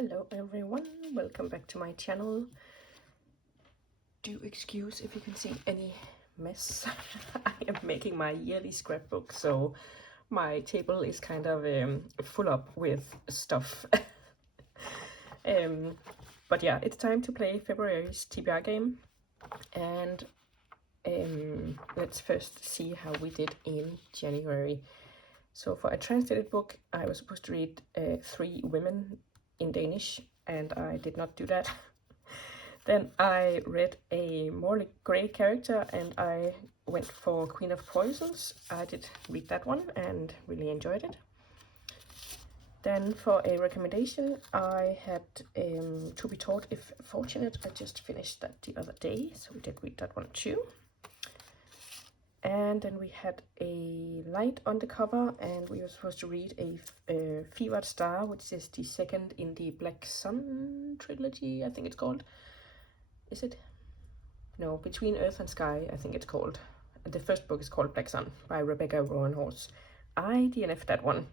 Hello everyone, welcome back to my channel. Do excuse if you can see any mess. I am making my yearly scrapbook, so my table is kind of full up with stuff. But yeah, it's time to play February's TBR game, and let's first see how we did in January. So for a translated book, I was supposed to read 3 women in Danish, and I did not do that. Then I read a more grey character, and I went for Queen of Poisons. I did read that one and really enjoyed it. Then for a recommendation, I had To Be Taught If Fortunate. I just finished that the other day, so we did read that one too. And then we had a light on the cover, and we were supposed to read a Fevered Star, which is the second in the Black Sun trilogy, I think it's called. Is it? No, Between Earth and Sky, I think it's called. And the first book is called Black Sun by Rebecca Roanhorse. I DNF'd that one.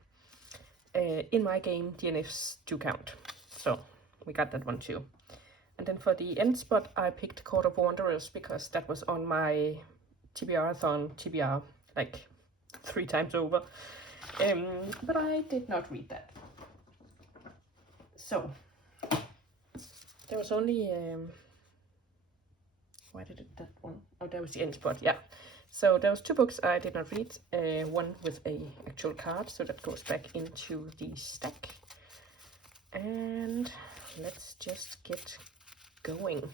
In my game, DNFs do count, so we got that one too. And then for the end spot, I picked Court of Wanderers because that was on my TBR-a-thon TBR like 3 times over, but I did not read that. So there was only why did it that one? Oh, that was the end spot. Yeah, so there was 2 books I did not read, one with a actual card, so that goes back into the stack. And let's just get going.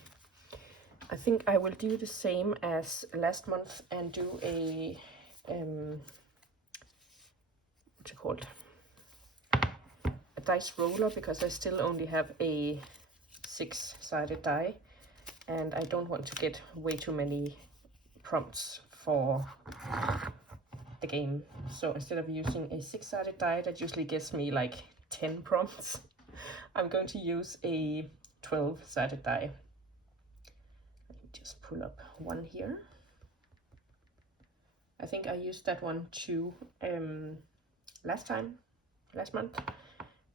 I think I will do the same as last month and do a what's it called? A dice roller, because I still only have a 6-sided die, and I don't want to get way too many prompts for the game. So instead of using a 6-sided die that usually gives me like 10 prompts, I'm going to use a 12-sided die. Just pull up one here. I think I used that one too last month,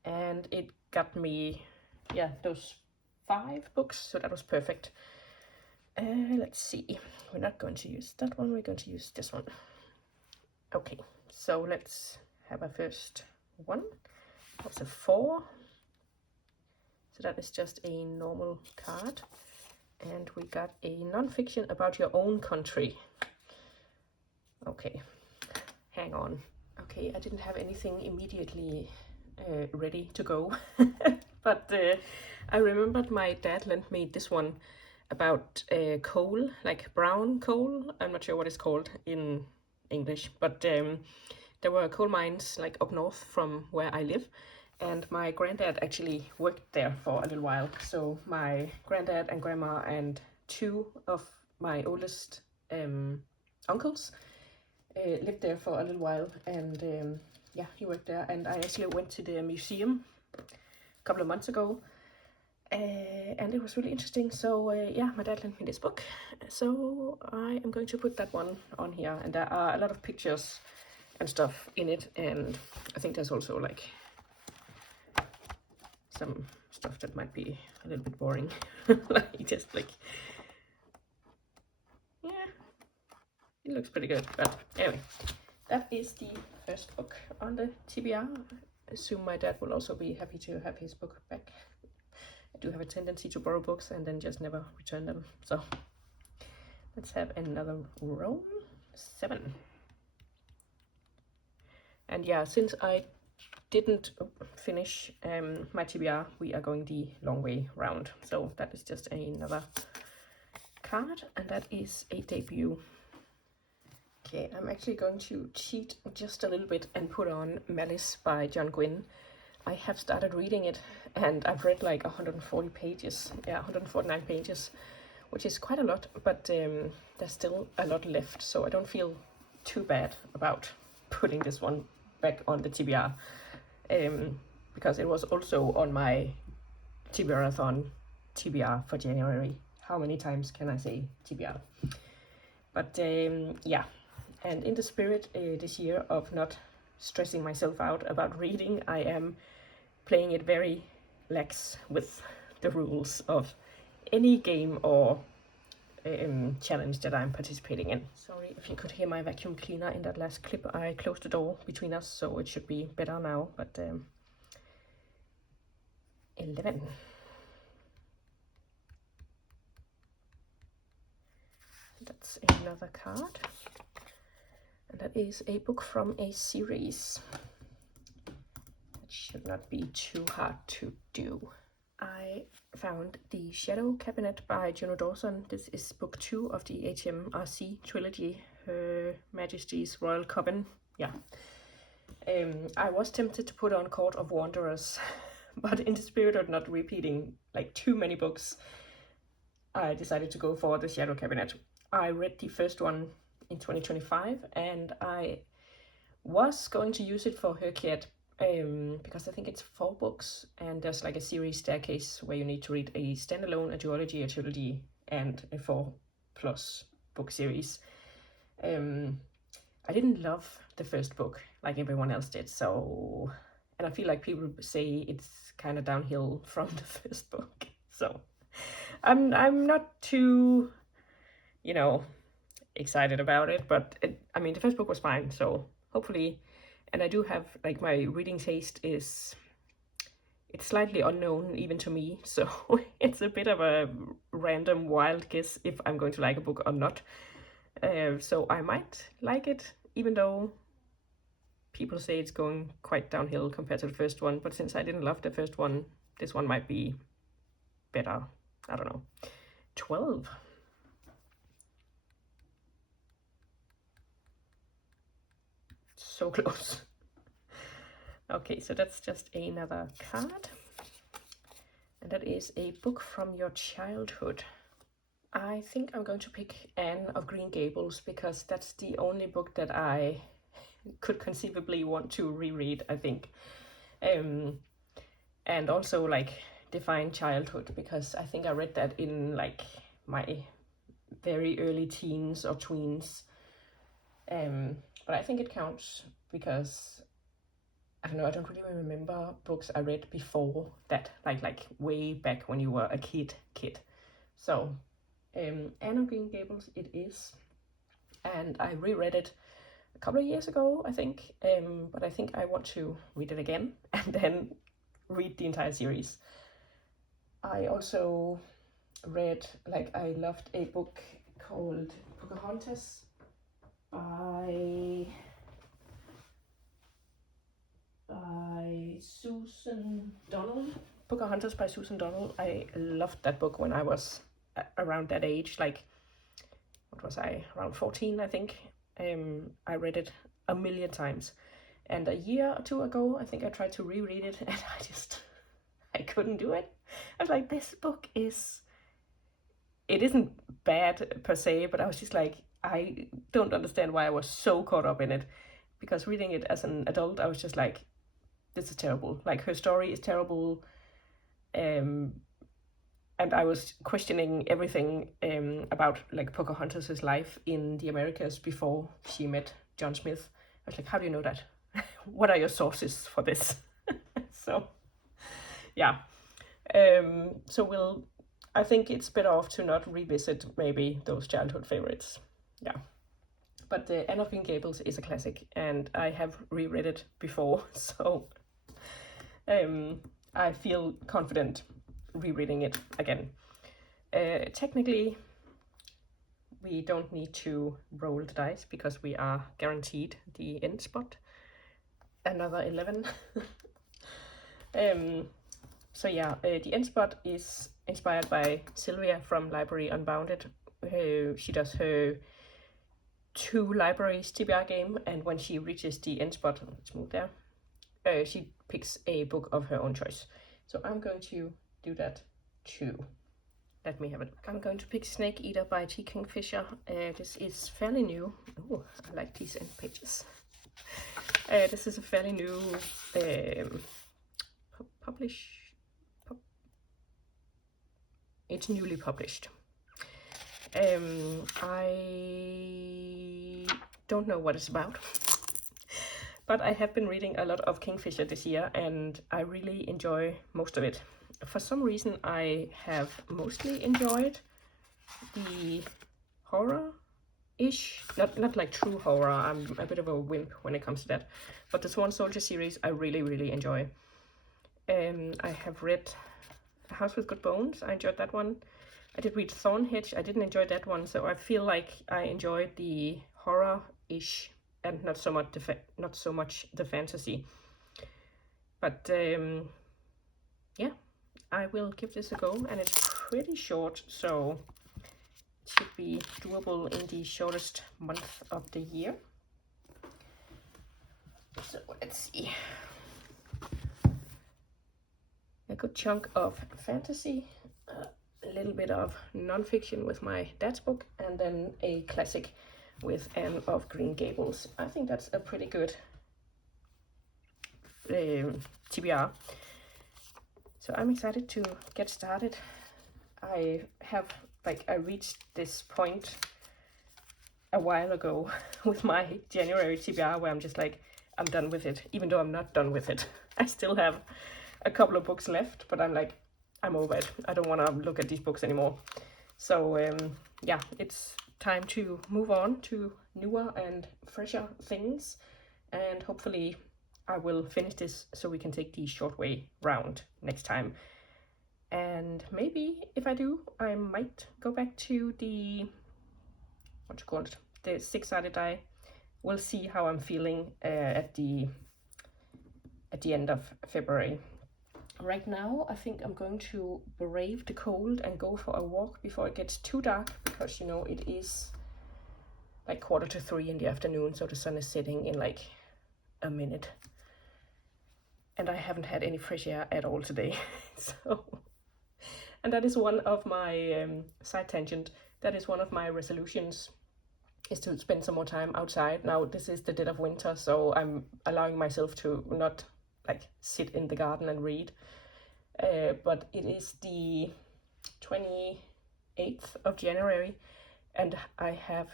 and it got me, yeah, those 5 books, so that was perfect. Let's see, we're not going to use that one, we're going to use this one. Okay, so let's have a first one. That's a 4, so that is just a normal card. And we got a non-fiction about your own country. Okay, hang on. Okay, I didn't have anything immediately ready to go. But I remembered my dad lent me this one about coal, like brown coal. I'm not sure what it's called in English, but there were coal mines like up north from where I live. And my granddad actually worked there for a little while. So my granddad and grandma and 2 of my oldest uncles lived there for a little while. And yeah, he worked there. And I actually went to the museum a couple of months ago. And it was really interesting. So yeah, my dad lent me this book. So I am going to put that one on here. And there are a lot of pictures and stuff in it. And I think there's also like some stuff that might be a little bit boring. Like just like, yeah, it looks pretty good. But anyway, that is the first book on the TBR. I assume my dad will also be happy to have his book back. I do have a tendency to borrow books and then just never return them. So let's have another roll. 7. And yeah, since I didn't finish my TBR, we are going the long way round. So that is just another card, and that is a debut. Okay, I'm actually going to cheat just a little bit and put on Malice by John Gwynne. I have started reading it, and I've read like 140 pages, yeah, 149 pages, which is quite a lot, but there's still a lot left, so I don't feel too bad about putting this one back on the TBR. Because it was also on my TBR-a-thon TBR for January. How many times can I say TBR? But yeah, and in the spirit this year of not stressing myself out about reading, I am playing it very lax with the rules of any game or challenge that I'm participating in. Sorry if you could hear my vacuum cleaner in that last clip. I closed the door between us, so it should be better now, but 11. That's another card. And that is a book from a series. It should not be too hard to do. I found The Shadow Cabinet by Juno Dawson. This is book 2 of the HMRC trilogy, Her Majesty's Royal Coven. Yeah. I was tempted to put on Court of Wanderers, but in the spirit of not repeating like too many books, I decided to go for The Shadow Cabinet. I read the first one in 2025, and I was going to use it for Her Cat, because I think it's 4 books, and there's like a series staircase where you need to read a standalone, a duology, a trilogy, and a 4+ book series. I didn't love the first book like everyone else did, so, and I feel like people say it's kind of downhill from the first book, so I'm not too, you know, excited about it, but I mean, the first book was fine, so hopefully. And I do have, like, my reading taste it's slightly unknown even to me, so it's a bit of a random wild guess if I'm going to like a book or not. So I might like it, even though people say it's going quite downhill compared to the first one, but since I didn't love the first one, this one might be better. I don't know. 12. So close. Okay, so that's just another card. And that is a book from your childhood. I think I'm going to pick Anne of Green Gables, because that's the only book that I could conceivably want to reread, I think. And also, like, define childhood, because I think I read that in, like, my very early teens or tweens. But I think it counts because, I don't know, I don't really remember books I read before that, like way back when you were a kid. So, Anne of Green Gables it is. And I reread it a couple of years ago, I think. But I think I want to read it again and then read the entire series. I also read, like, I loved a book called Pocahontas by Susan Donnell. Pocahontas by Susan Donnell. I loved that book when I was around that age, like, what was I, around 14, I think. I read it a million times. And a year or 2 ago, I think I tried to reread it, and I couldn't do it. I was like, this book it isn't bad per se, but I was just like, I don't understand why I was so caught up in it. Because reading it as an adult, I was just like, this is terrible. Like, her story is terrible. And I was questioning everything about, like, Pocahontas' life in the Americas before she met John Smith. I was like, how do you know that? What are your sources for this? So, yeah. So I think it's better off to not revisit maybe those childhood favorites. Yeah. But Anne of Green Gables is a classic, and I have reread it before, so I feel confident rereading it again. Technically, we don't need to roll the dice because we are guaranteed the end spot. Another 11. So yeah, the end spot is inspired by Sylvia from Library Unbounded. She does her 2 libraries TBR game, and when she reaches the end spot, let's move there, she picks a book of her own choice. So I'm going to do that too. Let me have it. I'm going to pick Snake Eater by T. Kingfisher. This is fairly new. Oh, I like these end pages. This is a fairly new it's newly published. I don't know what it's about, but I have been reading a lot of Kingfisher this year, and I really enjoy most of it. for some reason I have mostly enjoyed the horror-ish, not like true horror. I'm a bit of a wimp when it comes to that, but the Swan Soldier series I really enjoy. I have read A House with Good Bones. I enjoyed that one. I did read Thornhedge. I didn't enjoy that one, so I feel like I enjoyed the horror-ish and not so much the fantasy. But yeah, I will give this a go, and it's pretty short, so it should be doable in the shortest month of the year. So let's see. A good chunk of fantasy, a little bit of non-fiction with my dad's book, and then a classic with Anne of Green Gables. I think that's a pretty good TBR. So I'm excited to get started. I reached this point a while ago with my January TBR where I'm just like, I'm done with it, even though I'm not done with it. I still have a couple of books left, but I'm like, I'm over it. I don't want to look at these books anymore. So yeah, it's time to move on to newer and fresher things, and hopefully I will finish this so we can take the short way round next time. And maybe if I do, I might go back to the, what you call it, the 6-sided die. We'll see how I'm feeling at the end of February. Right now, I think I'm going to brave the cold and go for a walk before it gets too dark, because, you know, it is like 2:45 in the afternoon, so the sun is setting in like a minute. And I haven't had any fresh air at all today. So, and that is one of my, side tangent, that is one of my resolutions, is to spend some more time outside. Now, this is the dead of winter, so I'm allowing myself to not like sit in the garden and read. But it is the 28th of January, and I have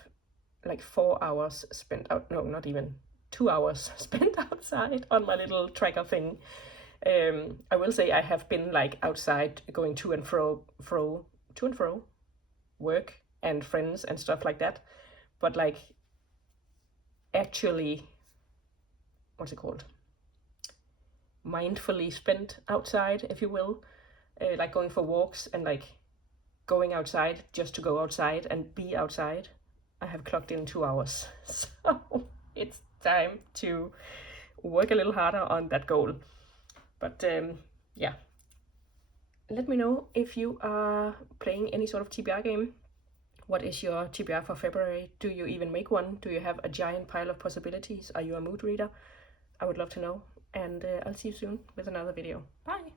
like 4 hours spent out, no, not even 2 hours spent outside on my little tracker thing. I will say I have been like outside going to and fro, work and friends and stuff like that. But like actually, what's it called? Mindfully spent outside, if you will, like going for walks and like going outside just to go outside and be outside. I have clocked in 2 hours, so it's time to work a little harder on that goal. But yeah, let me know if you are playing any sort of TBR game. What is your TBR for February? Do you even make one? Do you have a giant pile of possibilities? Are you a mood reader? I would love to know. And I'll see you soon with another video. Bye!